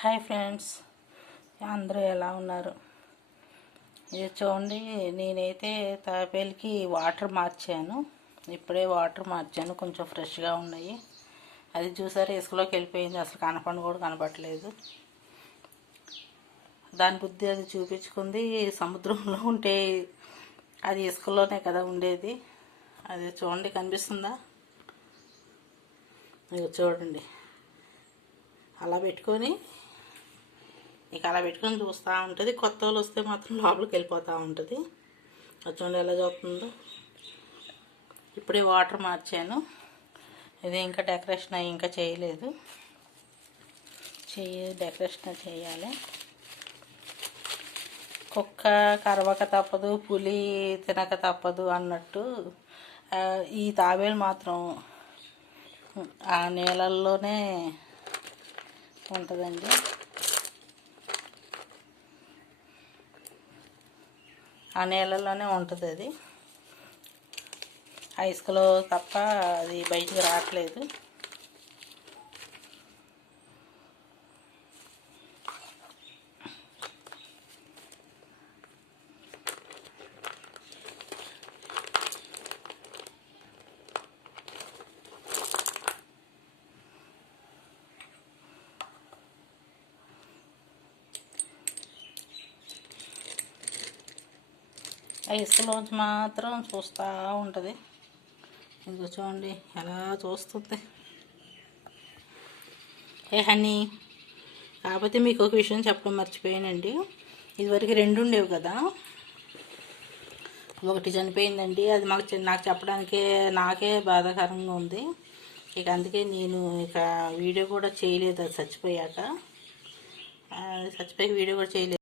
Hi friends, అందరూ ఎలా ఉన్నారు? ఇది చూడండి, నేనైతే తాపేలకి వాటర్ మార్చాను. ఇప్పుడే వాటర్ మార్చాను, కొంచెం ఫ్రెష్గా ఉన్నాయి. అది చూసారు, ఇసుకలోకి వెళ్ళిపోయింది. అసలు కనపడి కూడా కనపడలేదు. దాని బుద్ధి అది చూపించుకుంది. సముద్రంలో ఉంటే అది ఇసుకలోనే కదా ఉండేది. అది చూడండి, కనిపిస్తుందా? ఇది చూడండి, అలా పెట్టుకొని అలా పెట్టుకొని చూస్తూ ఉంటుంది. కొత్త వాళ్ళు వస్తే మాత్రం లోపలికి వెళ్ళిపోతూ ఉంటుంది. చూడండి ఎలా చూస్తుందో. ఇప్పుడే వాటర్ మార్చాను. ఇది ఇంకా డెకరేషన్ అయ్యి ఇంకా చేయలేదు. డెకరేషన్ చేయాలి. కుక్క కరవక తప్పదు, పులి తినక తప్పదు అన్నట్టు ఈ తాబేలు మాత్రం ఆ నీళ్ళల్లోనే ఉంటుందండి. ఆ నీళ్ళలోనే ఉంటుంది. అది ఆ ఇసుకలో తప్ప అది బయటికి రావట్లేదు. ఆ ఇసుకలోంచి మాత్రం చూస్తూ ఉంటుంది. ఇది చూడండి ఎలా చూస్తుంది. హనీ, కాకపోతే మీకు ఒక విషయం చెప్పడం మర్చిపోయానండి. ఇదివరకు 2 ఉండేవి కదా, ఒకటి చనిపోయిందండి. అది నాకు చెప్పడానికే నాకే బాధాకరంగా ఉంది. అందుకే నేను వీడియో కూడా చేయలేదు. అది చచ్చిపోయాక వీడియో కూడా చేయలేదు.